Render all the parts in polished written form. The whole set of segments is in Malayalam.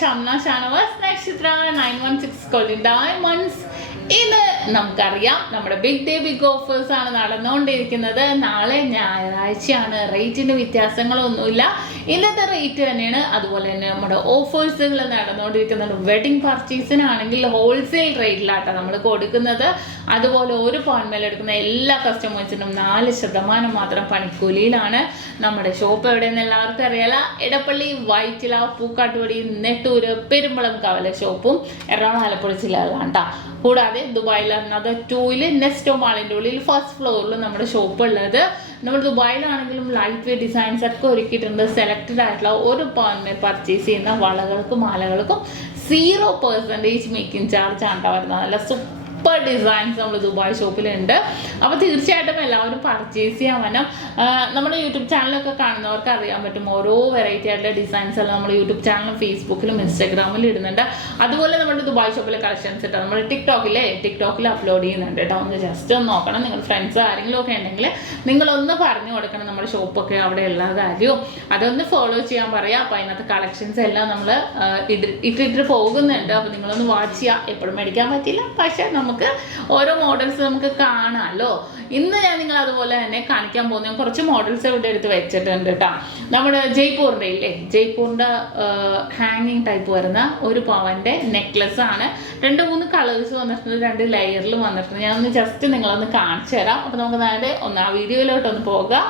Shamna Shanavas Nakshathra 916 Golden Diamonds. ഇത് നമുക്കറിയാം നമ്മുടെ ബിഗ് ഡേ ബിഗ് ഓഫേഴ്സ് ആണ് നടന്നുകൊണ്ടിരിക്കുന്നത്. നാളെ ഞായറാഴ്ചയാണ്. റേറ്റിന് വ്യത്യാസങ്ങളൊന്നുമില്ല, ഇന്നത്തെ റേറ്റ് തന്നെയാണ്. അതുപോലെ തന്നെ നമ്മുടെ ഓഫേഴ്സുകൾ നടന്നുകൊണ്ടിരിക്കുന്നുണ്ട്. വെഡിങ് പർച്ചേസിനാണെങ്കിൽ ഹോൾസെയിൽ റേറ്റിലാട്ടോ നമ്മൾ കൊടുക്കുന്നത്. അതുപോലെ ഒരു പവൻ എടുക്കുന്ന എല്ലാ കസ്റ്റമേഴ്സിനും 4% മാത്രം പണിക്കൂലിയിലാണ്. നമ്മുടെ ഷോപ്പ് എവിടെയെന്ന് എല്ലാവർക്കും അറിയാല. എടപ്പള്ളി, വൈറ്റില, പൂക്കാട്ടുപടി, നെട്ടൂര്, പെരുമ്പളം കവല ഷോപ്പും എറണാകുളം ആലപ്പുഴ ജില്ലകളിലാണ് കേട്ടോ. കൂടാതെ ദുബായിൽ അന്നത്തെ 2 നെസ്റ്റോ മാളിൻ്റെ ഉള്ളിൽ ഫസ്റ്റ് ഫ്ലോറിൽ നമ്മുടെ ഷോപ്പ് ഉള്ളത്. നമ്മൾ ദുബായിലാണെങ്കിലും ലൈറ്റ് വെയ്റ്റ് ഡിസൈൻസ് ഒക്കെ ഒരുക്കിയിട്ടുണ്ട്. സെലക്റ്റഡ് ആയിട്ടുള്ള ഒരു പവൻ പർച്ചേസ് ചെയ്യുന്ന വളകൾക്കും മാലകൾക്കും 0% മേക്കിംഗ് ചാർജ് ആണ് വരുന്നത്. നല്ല സൂപ്പർ ഡിസൈൻസ് നമ്മൾ ദുബായ് ഷോപ്പിലുണ്ട്. അപ്പോൾ തീർച്ചയായിട്ടും എല്ലാവരും പർച്ചേസ് ചെയ്യാൻ വേണം. നമ്മുടെ യൂട്യൂബ് ചാനലൊക്കെ കാണുന്നവർക്ക് അറിയാൻ പറ്റും, ഓരോ വെറൈറ്റി ആയിട്ടുള്ള ഡിസൈൻസ് എല്ലാം നമ്മൾ യൂട്യൂബ് ചാനലും ഫേസ്ബുക്കിലും ഇൻസ്റ്റാഗ്രാമിലും ഇടുന്നുണ്ട്. അതുപോലെ നമ്മുടെ ദുബായ് ഷോപ്പിലെ കളക്ഷൻസ് ഇട്ടോ നമ്മൾ ടിക്ടോക്കിൽ അപ്ലോഡ് ചെയ്യുന്നുണ്ട് കേട്ടോ. ഒന്ന് ജസ്റ്റ് ഒന്ന് നോക്കണം. നിങ്ങൾ ഫ്രണ്ട്സ് ആരെങ്കിലും ഒക്കെ ഉണ്ടെങ്കിൽ നിങ്ങളൊന്ന് പറഞ്ഞു കൊടുക്കണം നമ്മുടെ ഷോപ്പൊക്കെ അവിടെ ഉള്ള കാര്യവും. അതൊന്ന് ഫോളോ ചെയ്യാൻ പറയാം. അപ്പോൾ അതിനകത്ത് കളക്ഷൻസ് എല്ലാം നമ്മൾ ഇട്ടിട്ട് പോകുന്നുണ്ട്. അപ്പോൾ നിങ്ങളൊന്ന് വാച്ച് ചെയ്യുക. എപ്പോഴും മേടിക്കാൻ പറ്റില്ല, പക്ഷേ നമുക്ക് ഓരോ മോഡൽസ് നമുക്ക് കാണാമല്ലോ. ഇന്ന് ഞാൻ നിങ്ങൾ അതുപോലെ തന്നെ കാണിക്കാൻ പോകുന്ന കുറച്ച് മോഡൽസ് ഇവിടെ എടുത്ത് വെച്ചിട്ടുണ്ട് കേട്ടോ. നമ്മുടെ ജയ്പൂറിൻ്റെ ഹാങ്ങിങ് ടൈപ്പ് വരുന്ന ഒരു പവൻ്റെ നെക്ലസ് ആണ്. 2-3 കളേഴ്സ് വന്നിട്ടുണ്ട്, 2 ലെയറിലും വന്നിട്ടുണ്ട്. ഞാനൊന്ന് ജസ്റ്റ് നിങ്ങളൊന്ന് കാണിച്ചു തരാം. അപ്പോൾ നമുക്ക് നേരെ ആ വീഡിയോയിലോട്ടൊന്ന് പോകാം.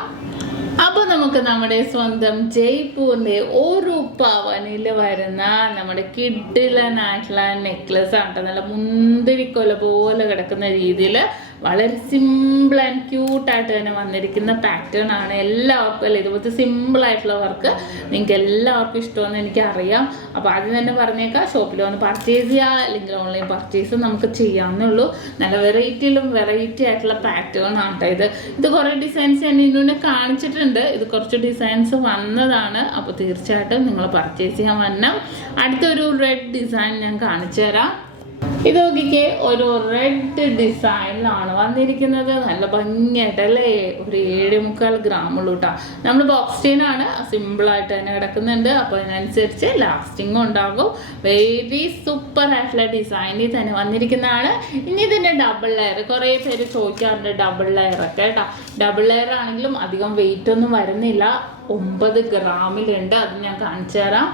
അപ്പോൾ നമുക്ക് നമ്മുടെ സ്വന്തം ജയ്പൂരിൻ്റെ ഒരു പവനിൽ വരുന്ന നമ്മുടെ കിഡിലനായിട്ടുള്ള നെക്ലസ് ആണ്. നല്ല മുന്തിരിക്കൊല പോലെ കിടക്കുന്ന രീതിയിൽ വളരെ സിമ്പിൾ ആൻഡ് ക്യൂട്ടായിട്ട് തന്നെ വന്നിരിക്കുന്ന പാറ്റേൺ ആണ്. എല്ലാവർക്കും അല്ലേ ഇതുപോലത്തെ സിമ്പിളായിട്ടുള്ള വർക്ക് നിങ്ങൾക്ക് എല്ലാവർക്കും ഇഷ്ടമെന്ന് എനിക്കറിയാം. അപ്പോൾ ആദ്യം തന്നെ പറഞ്ഞേക്കാം, ഷോപ്പിൽ വന്ന് പർച്ചേസ് ചെയ്യുക, അല്ലെങ്കിൽ ഓൺലൈൻ പർച്ചേസ് നമുക്ക് ചെയ്യാവുന്നേ ഉള്ളൂ. നല്ല വെറൈറ്റി ആയിട്ടുള്ള പാറ്റേൺ ആണ് കേട്ടോ. ഇത് കുറേ ഡിസൈൻസ് ഞാൻ ഇതിനെ കാണിച്ചിട്ടുണ്ട്. ഇത് കുറച്ച് ഡിസൈൻസ് വന്നതാണ്. അപ്പോൾ തീർച്ചയായിട്ടും നിങ്ങൾ പർച്ചേസ് ചെയ്യാൻ വന്നാൽ അടുത്തൊരു റെഡ് ഡിസൈൻ ഞാൻ കാണിച്ചു തരാം. ഇത് നോക്കിക്കേ, ഒരു റെഡ് ഡിസൈനിലാണ് വന്നിരിക്കുന്നത്. നല്ല ഭംഗിയായിട്ടല്ലേ, ഒരു 7.25 ഗ്രാമുള്ളൂ കേട്ടോ. നമ്മൾ ബോക്സ് ചെയിനാണ്, സിമ്പിളായിട്ട് തന്നെ കിടക്കുന്നുണ്ട്. അപ്പോൾ അതിനനുസരിച്ച് ലാസ്റ്റിംഗ് ഉണ്ടാകും. വെരി സൂപ്പർ ആയിട്ടുള്ള ഡിസൈനിൽ തന്നെ വന്നിരിക്കുന്നതാണ്. ഇനി ഇതിൻ്റെ ഡബിൾ ലെയർ, കുറേ പേര് ചോദിക്കാറുണ്ട് ഡബിൾ ലെയറൊക്കെ കേട്ടോ. ഡബിൾ ലെയർ ആണെങ്കിലും അധികം വെയിറ്റ് ഒന്നും വരുന്നില്ല. 9 ഗ്രാമിലുണ്ട്. അത് ഞാൻ കാണിച്ചു തരാം.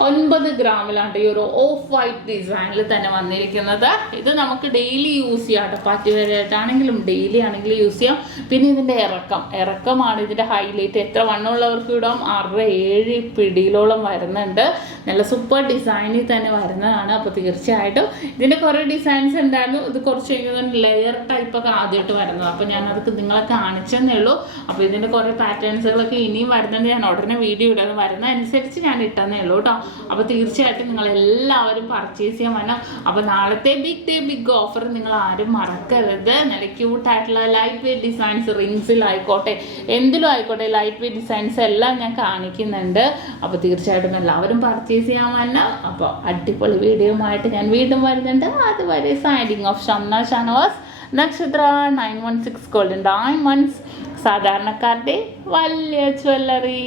9 ഗ്രാമിലാണ് ഈ ഒരു ഓഫ് വൈറ്റ് ഡിസൈനിൽ തന്നെ വന്നിരിക്കുന്നത്. ഇത് നമുക്ക് ഡെയിലി യൂസ് ചെയ്യാം കേട്ടോ. പാർട്ടി വെയറായിട്ടാണെങ്കിലും ഡെയിലി ആണെങ്കിലും യൂസ് ചെയ്യാം. പിന്നെ ഇതിൻ്റെ ഇറക്കമാണ് ഇതിൻ്റെ ഹൈലൈറ്റ്. എത്ര വണ്ണമുള്ളവർക്ക് ഇടാം. 6-7 പിടിയിലോളം വരുന്നുണ്ട്. നല്ല സൂപ്പർ ഡിസൈനിൽ തന്നെ വരുന്നതാണ്. അപ്പോൾ തീർച്ചയായിട്ടും ഇതിൻ്റെ കുറേ ഡിസൈൻസ് ഉണ്ടായിരുന്നു. ഇത് കുറച്ച് കഴിഞ്ഞാൽ ലെയർ ടൈപ്പൊക്കെ ആദ്യമായിട്ട് വരുന്നത്. അപ്പോൾ ഞാനതൊക്കെ നിങ്ങളെ കാണിച്ചെന്നേ ഉള്ളൂ. അപ്പോൾ ഇതിൻ്റെ കുറേ പാറ്റേൺസുകളൊക്കെ ഇനിയും വരുന്നുണ്ട്. ഞാൻ ഉടനെ വീഡിയോ ഇടുന്നത് വരുന്ന അനുസരിച്ച് ഞാൻ ഇട്ടെന്നേ ഉള്ളൂ കേട്ടോ. അപ്പോൾ തീർച്ചയായിട്ടും നിങ്ങൾ എല്ലാവരും പർച്ചേസ് ചെയ്യാൻ വരണം. അപ്പോൾ നാളത്തെ ബിഗ് ഡേ ബിഗ് ഓഫർ നിങ്ങൾ ആരും മറക്കരുത്. നല്ല ക്യൂട്ടായിട്ടുള്ള ലൈറ്റ് വെയ്റ്റ് ഡിസൈൻസ്, റിങ്സിലായിക്കോട്ടെ എന്തിലും ആയിക്കോട്ടെ, ലൈറ്റ് വെയ്റ്റ് ഡിസൈൻസ് എല്ലാം ഞാൻ കാണിക്കുന്നുണ്ട്. അപ്പോൾ തീർച്ചയായിട്ടും എല്ലാവരും പർച്ചേസ് ചെയ്യാൻ വരണം. അപ്പോൾ അടിപൊളി വീഡിയോയുമായിട്ട് ഞാൻ വീണ്ടും വരുന്നുണ്ട്. അതുവരെ സൈനിങ് ഓഫ് ഷംന ഷാനവാസ്, നക്ഷത്ര 916 ഗോൾഡൻ ഡയമണ്ട്സ്, സാധാരണക്കാരുടെ വലിയ ജ്വല്ലറി.